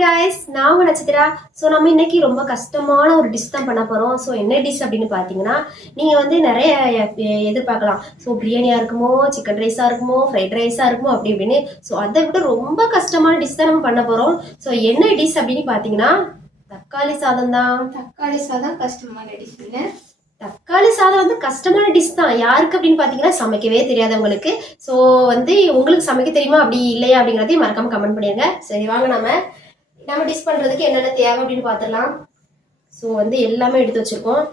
guys, நான் உங்க Nakshatra. So நம்ம இன்னைக்கு ரொம்ப கஷ்டமான ஒரு டிஷ் தான் பண்ண போகிறோம். ஸோ என்ன டிஷ் அப்படின்னு பார்த்தீங்கன்னா, நீங்கள் வந்து நிறைய எதிர்பார்க்கலாம். ஸோ பிரியாணியாக இருக்குமோ, சிக்கன் ரைஸாக இருக்குமோ, ஃப்ரைட் ரைஸாக இருக்குமோ அப்படி இப்படின்னு. ஸோ அதை விட ரொம்ப கஷ்டமான டிஷ் தான் நம்ம பண்ண போகிறோம். ஸோ என்ன டிஷ் அப்படின்னு பார்த்தீங்கன்னா, தக்காளி சாதம் தான். தக்காளி சாதம் கஷ்டமான டிஷ் இல்லை. தக்காளி சாதம் வந்து கஷ்டமான டிஷ் தான். யாருக்கு அப்படின்னு பார்த்தீங்கன்னா, சமைக்கவே தெரியாதவங்களுக்கு. ஸோ வந்து உங்களுக்கு சமைக்க தெரியுமா அப்படி இல்லையா அப்படிங்கிறதையும் மறக்காம கமெண்ட் பண்ணிடுங்க. சரி வாங்க நம்ம டிஷ் பண்றதுக்கு என்னென்ன தேவை அப்படின்னு பார்த்துடலாம். ஸோ வந்து எல்லாமே எடுத்து வச்சிருக்கோம்.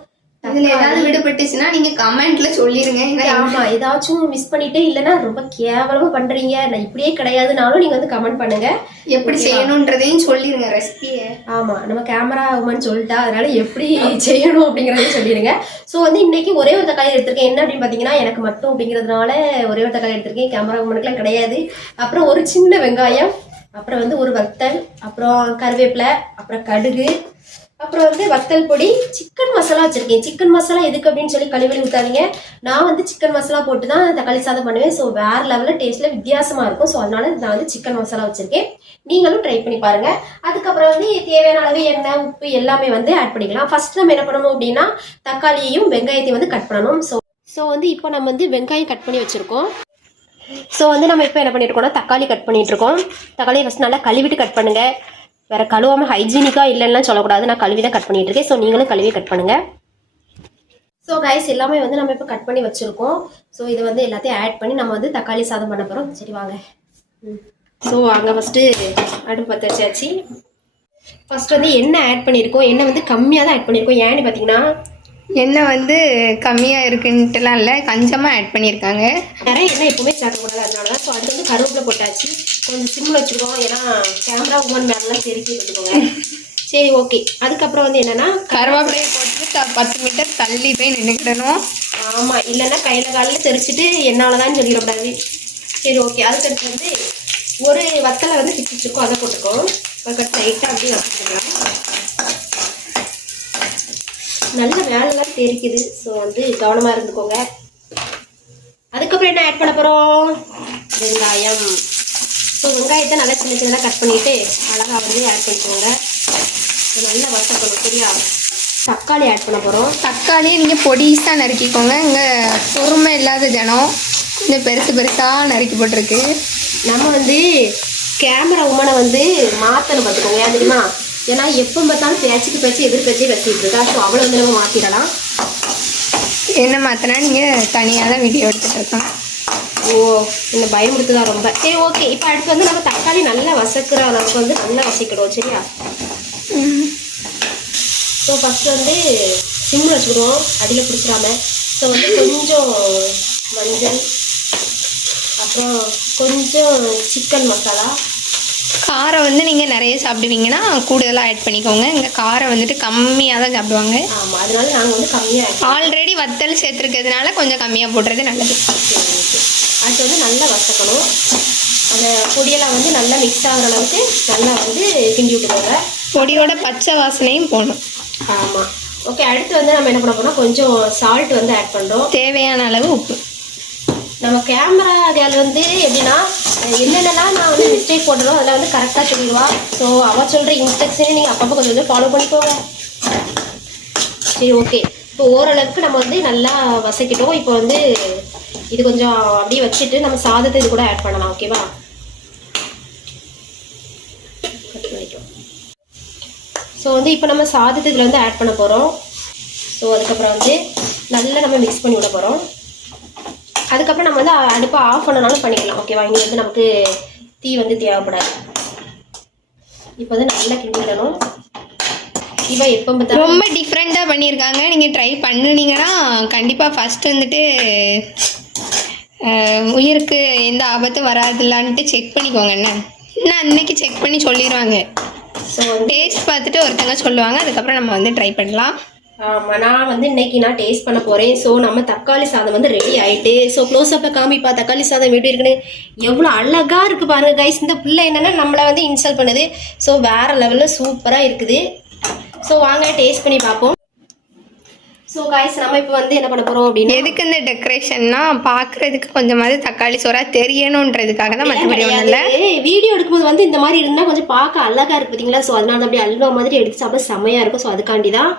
இதுல ஏதாவது விடுபட்டுச்சுன்னா நீங்க கமெண்ட்ல சொல்லிருங்க. ஆமா, ஏதாச்சும் மிஸ் பண்ணிட்டு இல்லைன்னா ரொம்ப கேவலமா பண்றீங்க நான் இப்படியே கிடையாதுனாலும் நீங்க வந்து கமெண்ட் பண்ணுங்க. எப்படி செய்யணும்ன்றதையும் சொல்லிருங்க ரெசிபியை. ஆமா, நம்ம கேமரா உமன் சொல்லிட்டா, அதனால எப்படி செய்யணும் அப்படிங்கறதையும் சொல்லிருங்க. ஸோ வந்து இன்னைக்கு ஒரே ஒரு தக்காளி எடுத்திருக்கேன். என்ன அப்படின்னு பாத்தீங்கன்னா, எனக்கு மட்டும் அப்படிங்கிறதுனால ஒரே ஒரு தக்காளி எடுத்திருக்கேன். கேமரா உமனுக்குலாம் கிடையாது. அப்புறம் ஒரு சின்ன வெங்காயம், அப்புறம் வந்து ஒரு வத்தல், அப்புறம் கருவேப்பிலை, அப்புறம் கடுகு, அப்புறம் வந்து வத்தல் பொடி, சிக்கன் மசாலா வச்சிருக்கேன். சிக்கன் மசாலா எதுக்கு அப்படின்னு சொல்லி கழுவி ஊத்தாதீங்க. நான் வந்து சிக்கன் மசாலா போட்டு தான் தக்காளி சாதம் பண்ணுவேன். ஸோ வேற லெவலில் டேஸ்ட்ல வித்தியாசமா இருக்கும். ஸோ அதனால நான் வந்து சிக்கன் மசாலா வச்சிருக்கேன். நீங்களும் ட்ரை பண்ணி பாருங்க. அதுக்கப்புறம் வந்து தேவையான அளவு எண்ணெய், உப்பு எல்லாமே வந்து ஆட் பண்ணிக்கலாம். ஃபர்ஸ்ட் நம்ம என்ன பண்ணணும் அப்படின்னா, தக்காளியையும் வெங்காயத்தையும் வந்து கட் பண்ணணும். ஸோ வந்து இப்போ நம்ம வந்து வெங்காயம் கட் பண்ணி வச்சிருக்கோம். ஸோ வந்து நம்ம இப்போ என்ன பண்ணிருக்கோம்னா, தக்காளி கட் பண்ணிட்டு இருக்கோம். தக்காளியை ஃபர்ஸ்ட் நல்லா கழுவிட்டு கட் பண்ணுங்க. வேற கழுவாம ஹைஜீனிக்கா இல்லைன்னா சொல்லக்கூடாது. நான் கழுவி தான் கட் பண்ணிட்டு இருக்கேன். ஸோ நீங்களும் கழுவி கட் பண்ணுங்க. ஸோ கைஸ் எல்லாமே வந்து நம்ம இப்போ கட் பண்ணி வச்சிருக்கோம். ஸோ இதை வந்து எல்லாத்தையும் ஆட் பண்ணி நம்ம வந்து தக்காளி சாதம் பண்ண போறோம். சரி வாங்க. ஸோ அங்கே ஃபர்ஸ்ட் அடுப்பு பற்ற வச்சாச்சு. ஃபர்ஸ்ட் வந்து எண்ணெய் ஆட் பண்ணியிருக்கோம். எண்ணெய் வந்து கம்மியாக தான் ஆட் பண்ணியிருக்கோம். ஏன்னு பார்த்தீங்கன்னா, எண்ணெய் வந்து கம்மியாக இருக்குன்ட்டுலாம் இல்லை, கொஞ்சமாக ஆட் பண்ணியிருக்காங்க. நிறைய எண்ணெய் எப்பவுமே சேர்க்கக்கூடாது, அதனால தான். ஸோ அது வந்து கருவேப்பிலை போட்டாச்சு. கொஞ்சம் சிம்மில் வச்சுருக்கோம், ஏன்னா கேமரா உமன் மேலாம் செருக்கி வச்சுக்கோங்க. சரி ஓகே. அதுக்கப்புறம் வந்து என்னன்னா, கருவேப்பிலையை போட்டுட்டு 10 மீட்டர் தள்ளி போய் நின்றுக்கிடணும். ஆமாம், இல்லைன்னா கையில் காலில் தெரிச்சிட்டு என்னால் தான் சொல்லிடக்கூடாது. சரி ஓகே. அதுக்கடுத்து வந்து ஒரு வத்தலை வந்து பிச்சு வச்சுருக்கோம், அதை போட்டுருக்கோம். அதுக்கடுத்து லைட்டாக அப்படியே வச்சுக்கலாம். நல்ல வேலைலாம் தெரிக்குது. ஸோ வந்து கவனமாக இருந்துக்கோங்க. அதுக்கப்புறம் என்ன ஆட் பண்ண போகிறோம்? வெங்காயம். ஸோ வெங்காயத்தை நல்லா சின்ன சின்னதாக கட் பண்ணிவிட்டு அழகாக வந்து ஆட் பண்ணிக்கோங்க. நல்லா வதக்கணும், சரியா? தக்காளி ஆட் பண்ண போகிறோம். தக்காளியை நீங்கள் பொடிசாக நறுக்கிக்கோங்க. இங்கே பொறுமை இல்லாத ஜனம் கொஞ்சம் பெருசாக நறுக்கி போட்டிருக்கு. நம்ம வந்து கேமரா உமனை வந்து மாற்றணும் பார்த்துக்கோங்க. ஏன் தெரியுமா? ஏன்னா எப்போ பார்த்தாலும் பேச்சு எதிர்பேச்சு பேசிட்டு இருக்கா. ஸோ அவளை வந்து நம்ம மாற்றிடலாம். என்ன மாற்றினா நீங்கள் தனியாக தான் வீடியோ எடுத்துகிட்டு இருக்கோம். ஓ, இந்த பயமுறுத்து தான் ரொம்ப. சரி ஓகே. இப்போ அடுத்து வந்து நம்ம தக்காளி நல்லா வசக்கிற அளவுக்கு வந்து நல்லா வசிக்கிடுவோம், சரியா? ஸோ ஃபஸ்ட் வந்து சிம்மில் வச்சுக்கிடுவோம், அடியில் பிடிச்சிடாம. ஸோ வந்து கொஞ்சம் மஞ்சள், அப்புறம் கொஞ்சம் சிக்கன் மசாலா. காரம் வந்து நீங்கள் நிறைய சாப்பிடுவீங்கன்னா கூடுதலாக ஆட் பண்ணிக்கோங்க. இங்கே காரம் வந்துட்டு கம்மியாக தான் சாப்பிடுவாங்க. ஆமாம், அதனால நாங்கள் வந்து கம்மியாக ஆல்ரெடி வத்தல் சேர்த்துருக்கிறதுனால கொஞ்சம் கம்மியாக போடுறது நல்லது. சரி ஓகே. அடுத்து வந்து நல்லா வசக்கணும். அந்த பொடியெல்லாம் வந்து நல்லா மிக்ஸ் ஆகிற அளவுக்கு நல்லா வந்து கிண்டி விட்டுக்கோங்க. பொடியோட பச்சை வாசனையும் போகணும். ஆமாம் ஓகே. அடுத்து வந்து நம்ம என்ன பண்ண போனால், கொஞ்சம் சால்ட் வந்து ஆட் பண்ணுறோம். தேவையான அளவு உப்பு. நம்ம கேமரா கேர்ள் வந்து எப்படின்னா, என்னென்னலாம் நான் வந்து மிஸ்டேக் போடுறோம் அதில் வந்து கரெக்டாக சொல்லிடுவா. ஸோ அவள் சொல்கிற இன்ஸ்ட்ரக்ஷனை நீங்கள் அப்பப்போ கொஞ்சம் கொஞ்சம் ஃபாலோ பண்ணிக்கோங்க. சரி ஓகே. இப்போ ஓரளவுக்கு நம்ம வந்து நல்லா வசக்கிட்டோம். இப்போ வந்து இது கொஞ்சம் அப்படியே வச்சுட்டு நம்ம சாதத்தை இது கூட ஆட் பண்ணலாம். ஓகேவா? ஸோ வந்து இப்போ நம்ம சாதத்தை இதில் வந்து ஆட் பண்ண போகிறோம். ஸோ அதுக்கப்புறம் வந்து நல்லா நம்ம மிக்ஸ் பண்ணி விட போகிறோம். அதுக்கப்புறம் நம்ம வந்து அடுப்பை ஆஃப் பண்ணனாலும் பண்ணிக்கலாம். ஓகேவா? இங்கே வந்து நமக்கு தீ வந்து தேவைப்படாது. இப்போ வந்து நல்லா கிண்டிடணும். இவ எப்போ பார்த்தாலும் ரொம்ப டிஃப்ரெண்ட்டாக பண்ணியிருக்காங்க. நீங்கள் ட்ரை பண்ணுனீங்கன்னா கண்டிப்பாக ஃபஸ்ட்டு வந்துட்டு உயிருக்கு எந்த ஆபத்தும் வராதுலான்ட்டு செக் பண்ணிக்கோங்க. என்ன அன்னைக்கு செக் பண்ணி சொல்லிடுவாங்க. ஸோ டேஸ்ட் பார்த்துட்டு ஒருத்தங்க சொல்லுவாங்க, அதுக்கப்புறம் நம்ம வந்து ட்ரை பண்ணலாம். ஆமாம், நான் வந்து இன்னைக்கு நான் டேஸ்ட் பண்ண போகிறேன். ஸோ நம்ம தக்காளி சாதம் வந்து ரெடி ஆகிட்டு. ஸோ க்ளோஸ்அப்பில் காமிப்பா தக்காளி சாதம் எப்படி இருக்குன்னு. எவ்வளோ அழகாக இருக்குது பாருங்கள் கைஸ். இந்த பிள்ளை என்னென்னா நம்மளை வந்து இன்சல்ட் பண்ணுது. ஸோ வேறு லெவலில் சூப்பராக இருக்குது. ஸோ வாங்க டேஸ்ட் பண்ணி பார்ப்போம். ஸோ காய்ஸ் நம்ம இப்போ வந்து என்ன பண்ண போறோம் அப்படின்னா எதுக்கு இந்த டெக்கரேஷன்னா பாக்குறதுக்கு கொஞ்சமாவது தக்காளி சோறா தெரியணுன்றதுக்காக தான். மற்றபடி ஒன்றும் இல்லை. வீடியோ எடுக்கும்போது வந்து இந்த மாதிரி இருந்தா கொஞ்சம் பார்க்க அழகா இருக்கு பாத்தீங்களா. ஸோ அதனால அப்படியே அல்வா மாதிரி எடுத்து சாப்பிட செம்மையா இருக்கும். ஸோ அதுக்காண்டி தான்.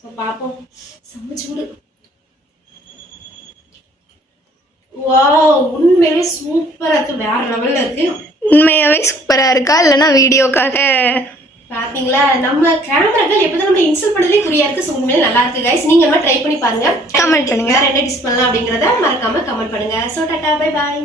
ஸோ பார்ப்போம். சமைச்சு வாவ், உண்மையிலே சூப்பரா இருக்கு, வேற லெவல்ல இருக்கு. உண்மையாவே சூப்பரா இருக்கா இல்லைன்னா வீடியோக்காக? பாத்தீங்களா, நம்ம கேமராக்கள் எப்போதும் நம்ம இன்ஸ்டால் பண்ணதே குறியா இருக்கு. ஸோ உண்மையிலே நல்லா இருக்கு கைஸ். நீங்க ட்ரை பண்ணி பாருங்க, கமெண்ட் பண்ணுங்க. வேற என்ன டிஷ் பண்ணலாம் அப்படிங்கறத மறக்காம கமெண்ட் பண்ணுங்க. So Tata, bye bye.